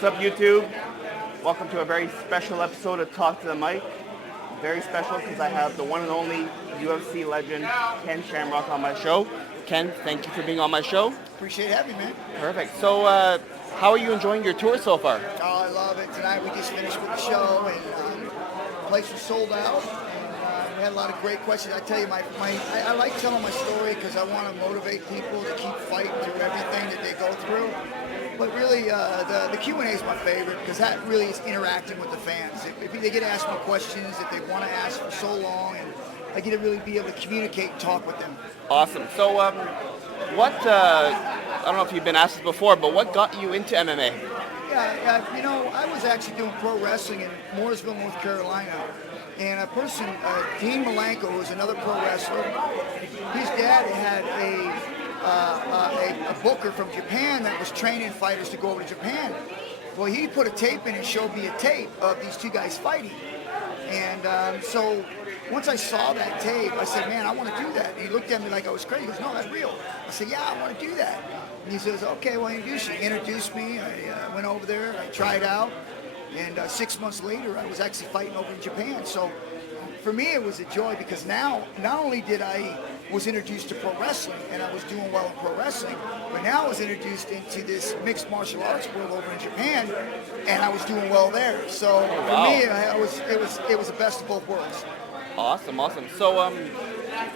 What's up, YouTube? Welcome to a very special episode of Talk to the Mic. Very special because I have the one and only UFC legend, Ken Shamrock, on my show. Ken, thank you for being on my show. Appreciate having me, man. Perfect. So, how are you enjoying your tour so far? Oh, I love it. Tonight we just finished with the show, and the place was sold out. And we had a lot of great questions. I tell you, I like telling my story because I want to motivate people to keep fighting through everything that they go through. But really, the Q&A is my favorite because that really is interacting with the fans. If they get to ask me questions that they want to ask for so long, and I get to really be able to communicate and talk with them. Awesome. So, I don't know if you've been asked this before, but what got you into MMA? Yeah, I was actually doing pro wrestling in Mooresville, North Carolina. And a person, Dean Malenko, who was another pro wrestler, his dad had a booker from Japan that was training fighters to go over to Japan. Well, he put a tape in and showed me a tape of these two guys fighting. And so once I saw that tape, I said, man, I want to do that. And he looked at me like I was crazy. He goes, no, that's real. I said, yeah, I want to do that. And he says, okay, well, introduce you. He introduced me. I went over there. I tried out. And 6 months later, I was actually fighting over in Japan. So for me, it was a joy because now, not only was introduced to pro wrestling and I was doing well in pro wrestling, but now I was introduced into this mixed martial arts world over in Japan, and I was doing well there. So for me, it was the best of both worlds. Awesome. So,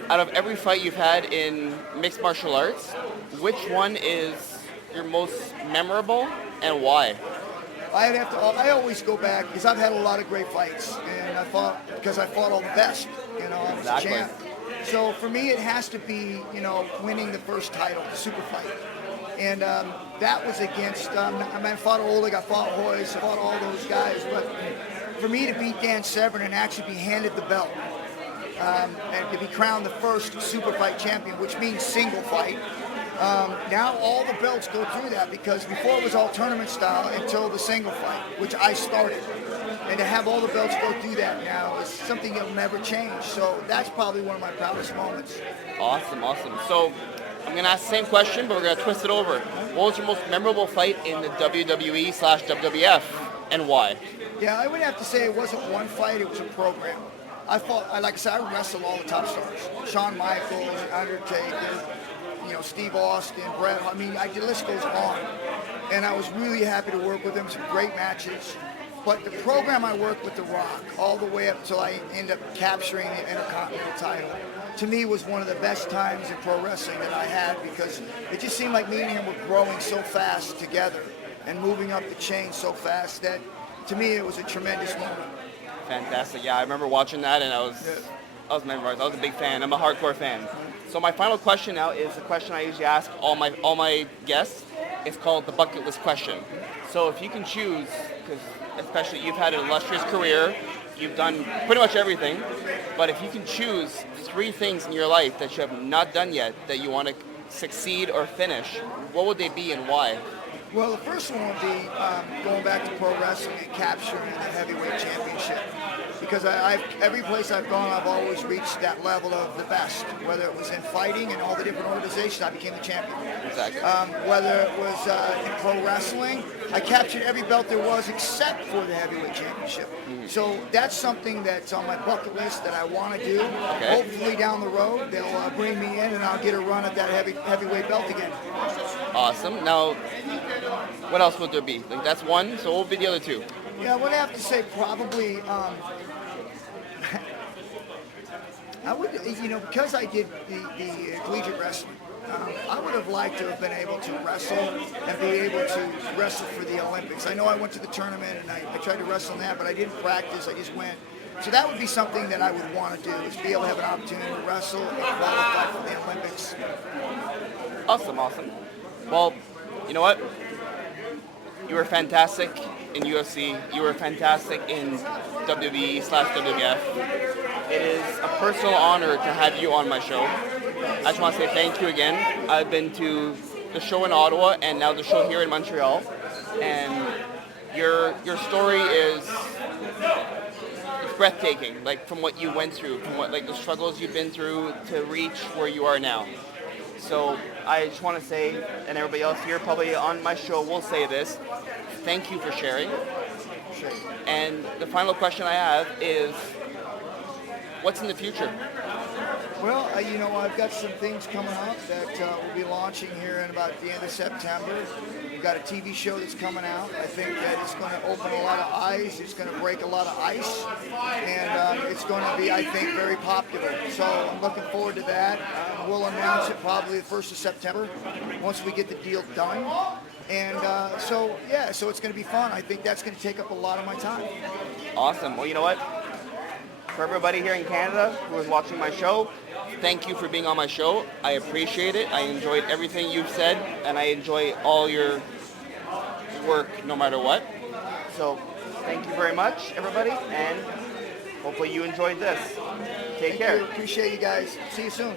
out of every fight you've had in mixed martial arts, which one is your most memorable and why? I always go back because I've had a lot of great fights, and I fought all the best. I was a champ. So for me, it has to be, winning the first title, the super fight. And that was against, I fought Oleg, I fought Hoyce, I fought all those guys. But for me to beat Dan Severn and actually be handed the belt, and to be crowned the first super fight champion, which means single fight. Now all the belts go through that because before it was all tournament style until the single fight, which I started. And to have all the belts go through that now is something that'll never change. So that's probably one of my proudest moments. Awesome. So I'm going to ask the same question, but we're going to twist it over. What was your most memorable fight in the WWE/WWF and why? Yeah, I would have to say it wasn't one fight, it was a program. I wrestled all the top stars. Shawn Michaels, Undertaker, Steve Austin, Bret Hart. The list goes on. And I was really happy to work with them. Some great matches. But the program I worked with The Rock all the way up until I ended up capturing the Intercontinental title, to me was one of the best times in pro wrestling that I had because it just seemed like me and him were growing so fast together and moving up the chain so fast that to me it was a tremendous moment. Fantastic. Yeah, I remember watching that and I was memorized. I was a big fan. I'm a hardcore fan. So my final question now is a question I usually ask all my guests. It's called the bucket list question. So if you can choose, because especially you've had an illustrious career, you've done pretty much everything, but if you can choose 3 things in your life that you have not done yet that you want to succeed or finish, what would they be and why? Well, the first one would be going back to pro wrestling and capturing the heavyweight championship. Because every place I've gone, I've always reached that level of the best. Whether it was in fighting and all the different organizations, I became the champion. Exactly. Whether it was in pro wrestling, I captured every belt there was except for the heavyweight championship. Mm-hmm. So that's something that's on my bucket list that I want to do. Okay. Hopefully down the road, they'll bring me in and I'll get a run at that heavyweight belt again. Awesome. Now, what else would there be? That's one, so what would be the other 2? Yeah, I would have to say probably, I would, because I did the collegiate wrestling, I would have liked to have been able to wrestle and be able to wrestle for the Olympics. I know I went to the tournament and I tried to wrestle in that, but I didn't practice, I just went. So that would be something that I would want to do, is be able to have an opportunity to wrestle and qualify for the Olympics. Awesome. Well, you know what? You were fantastic in UFC. You were fantastic in WWE/WWF. It is a personal honor to have you on my show. I just want to say thank you again. I've been to the show in Ottawa and now the show here in Montreal. And your story is breathtaking, from what you went through, from the struggles you've been through to reach where you are now. So I just want to say, and everybody else here probably on my show will say this, thank you for sharing. Sure. And the final question I have is, what's in the future? Well, I've got some things coming up that we'll be launching here in about the end of September. We've got a TV show that's coming out. I think that it's going to open a lot of eyes. It's going to break a lot of ice. And it's going to be, I think, very popular. So I'm looking forward to that. We'll announce it probably the 1st of September once we get the deal done. And so it's going to be fun. I think that's going to take up a lot of my time. Awesome. Well, you know what? For everybody here in Canada who is watching my show, thank you for being on my show. I appreciate it. I enjoyed everything you've said, and I enjoy all your work no matter what. So thank you very much, everybody, and hopefully you enjoyed this. Take care. Thank you. Appreciate you guys. See you soon.